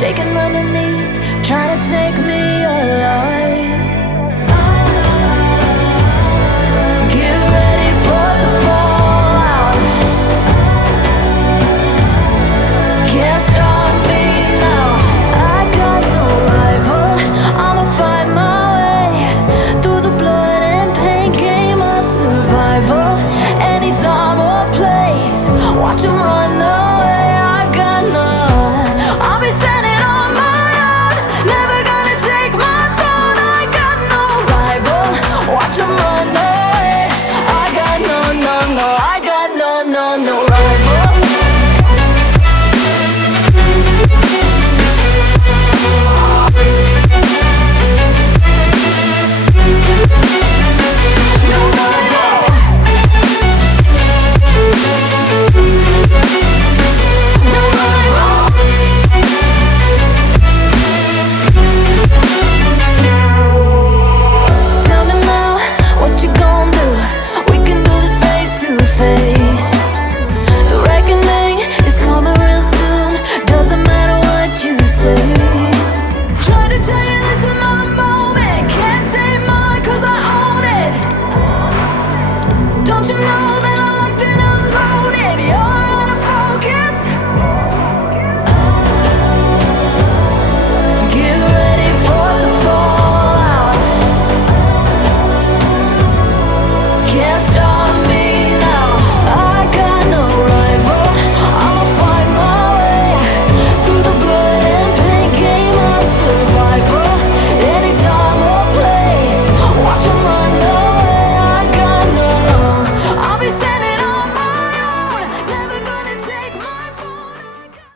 shaking underneath, trying to take me alive. Get ready for the fallout. Can't stop me now. I got no rival. I'ma fight my way through the blood and pain, game of survival. Any time or place, watch 'em run away.